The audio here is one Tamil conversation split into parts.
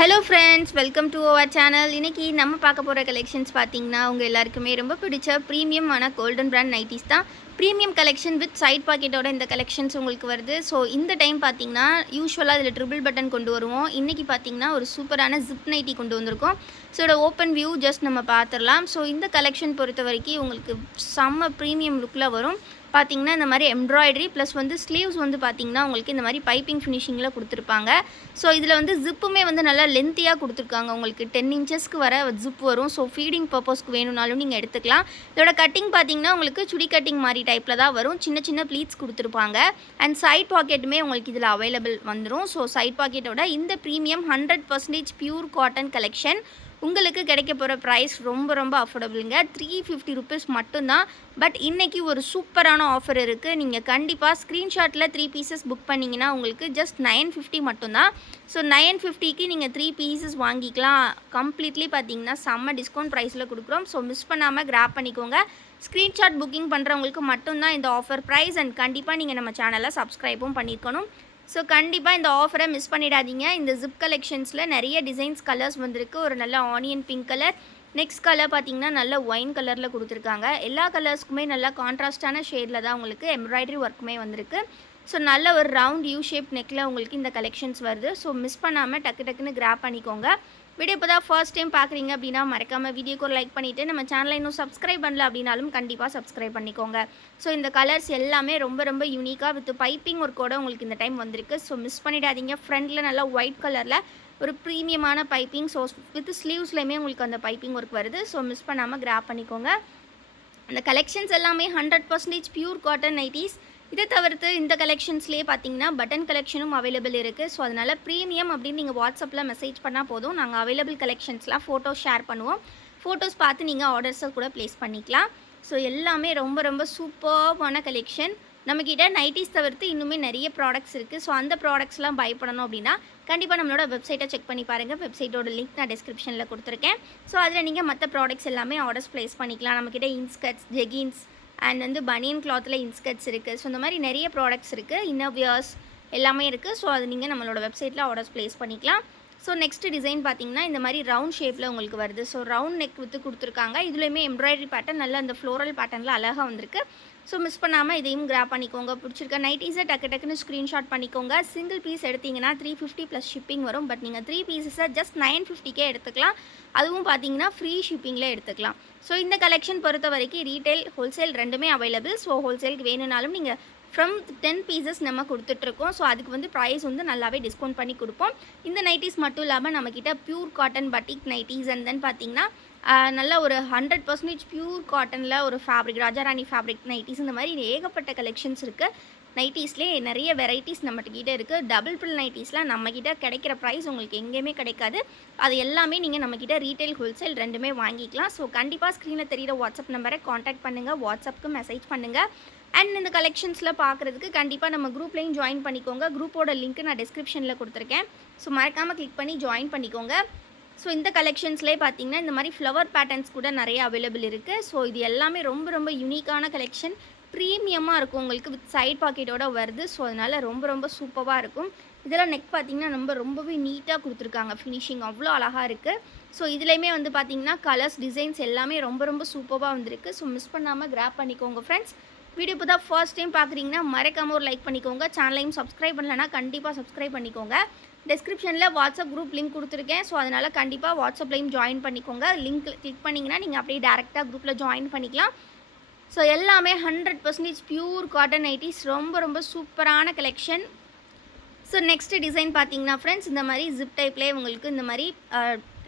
Hello friends, welcome to our channel. இன்றைக்கி நம்ம பார்க்க போகிற கலெக்ஷன்ஸ் பார்த்திங்கன்னா உங்கள் எல்லாருக்குமே ரொம்ப பிடிச்ச ப்ரீமியமான கோல்டன் பிராண்ட் நைட்டிஸ் தான். ப்ரீமியம் கலெக்ஷன் வித் சைட் பாக்கெட்டோட இந்த கலெக்ஷன்ஸ் உங்களுக்கு வருது. ஸோ இந்த டைம் பார்த்திங்கன்னா யூஸ்வலாக இதில் ட்ரிபிள் பட்டன் கொண்டு வருவோம். இன்றைக்கி பார்த்திங்கன்னா ஒரு சூப்பரான ஜிப் நைட்டி கொண்டு வந்திருக்கோம். ஸோ இதோட ஓப்பன் வியூ ஜஸ்ட் நம்ம பார்த்துடலாம். ஸோ இந்த கலெக்ஷன் பொறுத்த வரைக்கும் உங்களுக்கு செம்ம ப்ரீமியம் லுக்கில் வரும். பார்த்திங்கன்னா இந்த மாதிரி எம்ப்ராய்டரி ப்ளஸ் வந்து ஸ்லீவ்ஸ் வந்து பார்த்திங்கன்னா உங்களுக்கு இந்த மாதிரி பைப்பிங் ஃபினிஷிங்கில் கொடுத்துருப்பாங்க. ஸோ இதில் வந்து ஜிப்புமே வந்து நல்லா லென்த்தியாக கொடுத்துருக்காங்க. உங்களுக்கு 10 இன்ச்சஸ்க்கு வர ஜிப் வரும். ஸோ ஃபீடிங் பர்பஸ்க்கு வேணும்னாலும் நீங்கள் எடுத்துக்கலாம். இதோட கட்டிங் பார்த்திங்கன்னா உங்களுக்கு சுடி கட்டிங் மாதிரி டைப்பில் தான் வரும். சின்ன சின்ன ப்ளீட்ஸ் கொடுத்துருப்பாங்க. அண்ட் சைட் பாக்கெட்டுமே உங்களுக்கு இதில் அவைலபிள் வந்துடும். ஸோ சைட் பாக்கெட்டோட இந்த ப்ரீமியம் 100% பியூர் காட்டன் கலெக்ஷன் உங்களுக்கு கிடைக்க போகிற ப்ரைஸ் ரொம்ப ரொம்ப அஃபோர்டபுளுங்க. 350 ருபீஸ் மட்டும்தான். பட் இன்றைக்கி ஒரு சூப்பரான ஆஃபர் இருக்குது. நீங்கள் கண்டிப்பாக ஸ்க்ரீன்ஷாட்டில் 3 பீசஸ் புக் பண்ணிங்கன்னா உங்களுக்கு ஜஸ்ட் 950 மட்டும்தான். ஸோ 950க்கு நீங்கள் 3 பீசஸ் வாங்கிக்கலாம். கம்ப்ளீட்லி பார்த்தீங்கன்னா செம்ம டிஸ்கவுண்ட் ப்ரைஸில் கொடுக்குறோம். ஸோ மிஸ் பண்ணாமல் கிராப் பண்ணிக்கோங்க. ஸ்க்ரீன்ஷாட் புக்கிங் பண்ணுறவங்களுக்கு மட்டும்தான் இந்த ஆஃபர் ப்ரைஸ். அண்ட் கண்டிப்பாக நீங்கள் நம்ம சேனலை சப்ஸ்கிரைபும் பண்ணியிருக்கணும். ஸோ கண்டிப்பாக இந்த ஆஃபரை மிஸ் பண்ணிடாதீங்க. இந்த ஜிப் கலெக்ஷன்ஸில் நிறைய டிசைன்ஸ் கலர்ஸ் வந்திருக்கு. ஒரு நல்ல onion pink colour, next colour பார்த்திங்கன்னா நல்ல ஒயின் கலரில் கொடுத்துருக்காங்க. எல்லா கலர்ஸ்க்குமே நல்லா கான்ட்ராஸ்டான ஷேடில் தான் உங்களுக்கு எம்ப்ராய்டரி ஒர்க்குமே வந்திருக்கு. ஸோ நல்ல ஒரு ரவுண்ட் யூ ஷேப் நெக்கில் உங்களுக்கு இந்த கலெக்ஷன்ஸ் வருது. ஸோ மிஸ் பண்ணாமல் டக்குன்னு கிராப் பண்ணிக்கோங்க. வீடியோ இப்போ தான் ஃபர்ஸ்ட் டைம் பார்க்குறீங்க அப்படின்னா மறக்காமல் வீடியோக்கு ஒரு லைக் பண்ணிவிட்டு நம்ம சேனலை இன்னும் சப்ஸ்கிரைப் பண்ணல அப்படின்னாலும் கண்டிப்பாக சப்ஸ்கிரைப் பண்ணிக்கோங்க. ஸோ இந்த கலர்ஸ் எல்லாமே ரொம்ப ரொம்ப யூனிக்காக வித் பைப்பிங் ஒர்க்கோட உங்களுக்கு இந்த டைம் வந்திருக்கு. ஸோ மிஸ் பண்ணிடாதீங்க. ஃப்ரண்டில் நல்லா ஒயிட் கலரில் ஒரு ப்ரீமியமான பைப்பிங், ஸோ வித் ஸ்லீவ்ஸ்லையுமே உங்களுக்கு அந்த பைப்பிங் ஒர்க் வருது. ஸோ மிஸ் பண்ணாமல் கிராப் பண்ணிக்கோங்க. அந்த கலெக்ஷன்ஸ் எல்லாமே 100% பியூர் காட்டன் நைட்டிஸ். இதை தவிர்த்து இந்த கலெக்ஷன்ஸ்லேயே பார்த்தீங்கன்னா பட்டன் கலெக்ஷனும் அவைலபிள் இருக்குது. ஸோ அதனால் ப்ரீமியம் அப்படின்னு நீங்கள் வாட்ஸ்அப்பில் மெசேஜ் பண்ணால் போதும். நாங்கள் அவைலபிள் கலெக்ஷன்ஸ்லாம் ஃபோட்டோஸ் ஷேர் பண்ணுவோம். ஃபோட்டோஸ் பார்த்து நீங்கள் ஆர்டர்ஸை கூட ப்ளேஸ் பண்ணிக்கலாம். ஸோ எல்லாமே ரொம்ப ரொம்ப சூப்பர்வான கலெக்ஷன். நம்மக்கிட்ட நைட்டிஸ் தவிர்த்து இன்னுமே நிறைய ப்ராடக்ட்ஸ் இருக்குது. ஸோ அந்த ப்ராடக்ட்ஸ்லாம் பை பண்ணணும் அப்படின்னா கண்டிப்பாக நம்மளோட வெப்சைட்டை செக் பண்ணி பாருங்கள். வெப்சைட்டோட லிங்க் நான் டிஸ்கிரிப்ஷனில் கொடுத்துருக்கேன். ஸோ அதில் நீங்கள் மற்ற ப்ராடக்ட்ஸ் எல்லாமே ஆர்டர்ஸ் ப்ளேஸ் பண்ணிக்கலாம். நம்மக்கிட்ட இன்ஸ்கர்ட்ஸ், ஜெகின்ஸ் அண்ட் வந்து பனியன் கிளாத்தில் இன்ஸ்கர்ட்ஸ் இருக்குது. ஸோ இந்த மாதிரி நிறைய ப்ராடக்ட்ஸ் இருக்குது. இன்னர்வியர்ஸ் எல்லாமே இருக்குது. ஸோ அது நீங்கள் நம்மளோட வெப்சைட்டில் ஆர்டர்ஸ் ப்ளேஸ் பண்ணிக்கலாம். ஸோ நெக்ஸ்ட் டிசைன் பார்த்திங்கன்னா இந்த மாதிரி ரவுண்ட் ஷேப்பில் உங்களுக்கு வருது. ஸோ ரவுண்ட் நெக் வித்து கொடுத்துருக்காங்க. இதுலேயுமே எம்ப்ராய்டரி பேட்டர்ன் நல்ல அந்த ஃப்ளோரல் பேட்டர்னில் அழகாக வந்திருக்கு. ஸோ மிஸ் பண்ணாமல் இதையும் கிராப் பண்ணிக்கோங்க. பிடிச்சிருக்க நைட்டிஸை டக்குன்னு ஸ்க்ரீன்ஷாட் பண்ணிக்கோங்க. சிங்கிள் பீஸ் எடுத்திங்கன்னா 350 ப்ளஸ் ஷிப்பிங் வரும். பட் நீங்கள் 3 பீஸஸை ஜஸ்ட் 950கே எடுத்துக்கலாம். அதுவும் பார்த்தீங்கன்னா ஃப்ரீ ஷிப்பிங்கில் எடுத்துக்கலாம். ஸோ இந்த கலெக்ஷன் பொறுத்த வரைக்கும் ரீட்டைல், ஹோல்சேல் ரெண்டுமே அவைலபிள். ஸோ ஹோல்சேலுக்கு வேணும்னாலும் நீங்கள் ஃப்ரம் 10 பீசஸ் நம்ம கொடுத்துட்ருக்கோம். ஸோ அதுக்கு வந்து ப்ரைஸ் வந்து நல்லாவே டிஸ்கவுண்ட் பண்ணி கொடுப்போம். இந்த நைட்டிஸ் மட்டும் இல்லாமல் நம்மக்கிட்ட pure cotton பட்டிக் nighties and then பார்த்திங்கன்னா நல்ல ஒரு 100% பியூர் காட்டனில் ஒரு ஃபேப்ரிக், ராஜாராணி ஃபேப்ரிக் நைட்டிஸ், இந்த மாதிரி ஏகப்பட்ட கலெக்ஷன்ஸ் இருக்குது. நைட்டிஸ்லேயே நிறைய வெரைட்டிஸ் நம்மகிட்ட இருக்குது. டபுள் பில் நைட்டிஸ்லாம் நம்மக்கிட்ட கிடைக்கிற ப்ரைஸ் உங்களுக்கு எங்கேயுமே கிடைக்காது. அது எல்லாமே நீங்கள் நம்மக்கிட்ட ரீட்டைல், ஹோல்சேல் ரெண்டுமே வாங்கிக்கலாம். ஸோ கண்டிப்பாக ஸ்க்ரீனில் தெரியிற வாட்ஸ்அப் நம்பரை காண்டாக்ட் பண்ணுங்கள். வாட்ஸ்அப்புக்கு மெசேஜ் பண்ணுங்கள். அண்ட் இந்த கலெக்ஷன்ஸில் பார்க்குறதுக்கு கண்டிப்பாக நம்ம குரூப்லேயும் ஜாயின் பண்ணிக்கோங்க. குரூப்போட லிங்க் நான் டிஸ்கிரிப்ஷனில் கொடுத்துருக்கேன். ஸோ மறக்காமல் கிளிக் பண்ணி ஜாயின் பண்ணிக்கோங்க. ஸோ இந்த கலெக்ஷன்ஸ்லேயே பார்த்தீங்கன்னா இந்த மாதிரி ஃப்ளவர் பேட்டர்ன்ஸ் கூட நிறைய அவைலபிள் இருக்குது. ஸோ இது எல்லாமே ரொம்ப ரொம்ப யூனிக்கான கலெக்ஷன். ப்ரீமியமாக இருக்கும். உங்களுக்கு வித் சைட் பாக்கெட்டோட வருது. ஸோ அதனால் ரொம்ப ரொம்ப சூப்பராக இருக்கும். இதெல்லாம் நெக் பார்த்திங்கன்னா ரொம்பவே நீட்டாக கொடுத்துருக்காங்க. ஃபினிஷிங் அவ்வளோ அழகாக இருக்குது. ஸோ இதுலேயுமே வந்து பார்த்திங்கன்னா கலர்ஸ், டிசைன்ஸ் எல்லாமே ரொம்ப ரொம்ப சூப்பராக வந்திருக்கு. ஸோ மிஸ் பண்ணாமல் கிராப் பண்ணிக்கோங்க ஃப்ரெண்ட்ஸ். வீடியோ இப்போ தான் ஃபர்ஸ்ட் டைம் பார்க்குறீங்கன்னா மறக்காமல் ஒரு லைக் பண்ணிக்கோங்க. சேனலையும் சப்ஸ்கிரைப் பண்ணலன்னா கண்டிப்பாக சப்ஸ்கிரைப் பண்ணிக்கோங்க. டிஸ்கிரிப்ஷனில் வாட்ஸ்அப் குரூப் லிங்க் கொடுத்துருக்கேன். ஸோ அதனால் கண்டிப்பாக வாட்ஸ்அப்லையும் ஜாயின் பண்ணிக்கோங்க. லிங்க் கிளிக் பண்ணிங்கன்னா நீங்கள் அப்படியே டேரெக்டாக குரூப்பில் ஜாயின் பண்ணிக்கலாம். ஸோ எல்லாமே 100% பியூர் காட்டன் நைட்டிஸ், ரொம்ப ரொம்ப சூப்பரான கலெக்ஷன். ஸோ நெக்ஸ்ட் டிசைன் பார்த்தீங்கன்னா ஃப்ரெண்ட்ஸ் இந்த மாதிரி ஜிப் டைப்லேயே உங்களுக்கு இந்த மாதிரி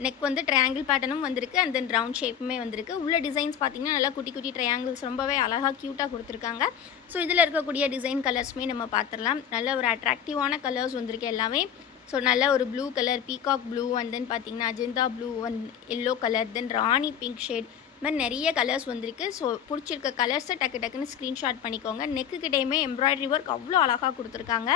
நெக் வந்து ட்ரையாங்கிள் பேட்டர்னும் வந்திருக்கு. அண்ட் தென் ரவுண்ட் ஷேப்புமே வந்திருக்கு. உள்ள டிசைன்ஸ் பார்த்திங்கன்னா நல்லா குட்டி குட்டி ட்ரையாங்கிள்ஸ் ரொம்பவே அழகாக க்யூட்டாக கொடுத்துருக்காங்க. ஸோ இதில் இருக்கக்கூடிய டிசைன் கலர்ஸுமே நம்ம பார்த்துடலாம். நல்ல ஒரு அட்ராக்டிவான கலர்ஸ் வந்திருக்கு எல்லாமே. ஸோ நல்ல ஒரு blue colour, peacock blue and then பார்த்திங்கன்னா Ajanta blue and yellow colour, then rani pink shade, இந்த மாதிரி நிறைய கலர்ஸ் வந்திருக்கு. ஸோ பிடிச்சிருக்க கலர்ஸை டக்குன்னு ஸ்க்ரீன்ஷாட் பண்ணிக்கோங்க. நெக்குக்கிட்டேயுமே எம்ப்ராய்டரி ஒர்க் அவ்வளோ அழகாக கொடுத்துருக்காங்க.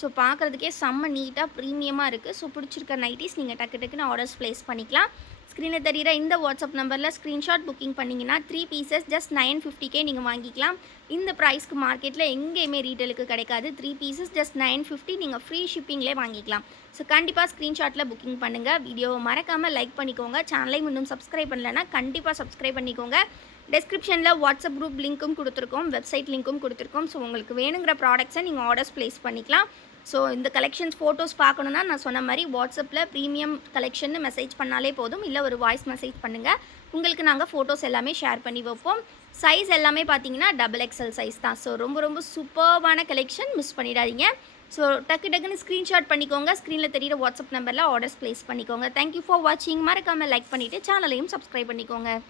ஸோ பார்க்குறதுக்கே செம்ம நீட்டாக ப்ரீமியமாக இருக்குது. ஸோ பிடிச்சிருக்க நைட்டீஸ் நீங்கள் டக்கு டக்குன்னு ஆர்டர்ஸ் ப்ளேஸ் பண்ணிக்கலாம். ஸ்க்ரீனில் தெரியிற இந்த வாட்ஸ்அப் நம்பரில் ஸ்க்ரீன்ஷாட் புக்கிங் பண்ணிங்கன்னா 3 பீசஸ் ஜஸ்ட் 950 நீங்கள் வாங்கிக்கலாம். இந்த ப்ரைஸ்க்கு மார்க்கெட்டில் எங்கேயுமே ரீட்டெயிலுக்கு கிடைக்காது. 3 பீசஸ் ஜஸ்ட் 950 நீங்கள் ஃப்ரீ ஷிப்பிங்லேயே வாங்கிக்கலாம். ஸோ கண்டிப்பாக ஸ்க்ரீன்ஷாட்டில் புக்கிங் பண்ணுங்கள். வீடியோவை மறக்காமல் லைக் பண்ணிக்கோங்க. சேனலை இன்னும் சப்ஸ்கிரைப் பண்ணலைன்னா கண்டிப்பாக சப்ஸ்கிரைப் பண்ணிக்கோங்க. டெஸ்கிரிப்ஷனில் வாட்ஸ்அப் குரூப் லிங்க்கும் கொடுத்துருக்கோம், வெப்சைட் லிங்க்கும் கொடுத்துருக்கோம். ஸோ உங்களுக்கு வேணுங்கிற ப்ராடக்ட்ஸை நீங்கள் ஆர்டர்ஸ் ப்ளேஸ் பண்ணிக்கலாம். ஸோ இந்த கலெக்ஷன்ஸ் ஃபோட்டோஸ் பார்க்கணுன்னா நான் சொன்ன மாதிரி வாட்ஸ்அப்பில் ப்ரீமியம் கலெக்ஷன் மெசேஜ் பண்ணாலே போதும், இல்லை ஒரு வாய்ஸ் மெசேஜ் பண்ணுங்கள். உங்களுக்கு நாங்கள் ஃபோட்டோஸ் எல்லாமே ஷேர் பண்ணி வைப்போம். சைஸ் எல்லாமே பார்த்தீங்கன்னா XXL சைஸ் தான். ஸோ ரொம்ப ரொம்ப சூப்பர்வான கலெக்ஷன், மிஸ் பண்ணிடாதீங்க. ஸோ டக்குன்னு ஸ்க்ரீன்ஷாட் பண்ணிக்கோங்க. ஸ்க்ரீனில் தெரியிற வாட்ஸ்அப் நம்பரில் ஆர்டர்ஸ் ப்ளேஸ் பண்ணிக்கோங்க. தேங்க்யூ ஃபார் வாட்சிங். மறக்காமல் லைக் பண்ணிவிட்டு சேனலையும் சப்ஸ்கிரைப் பண்ணிக்கோங்க.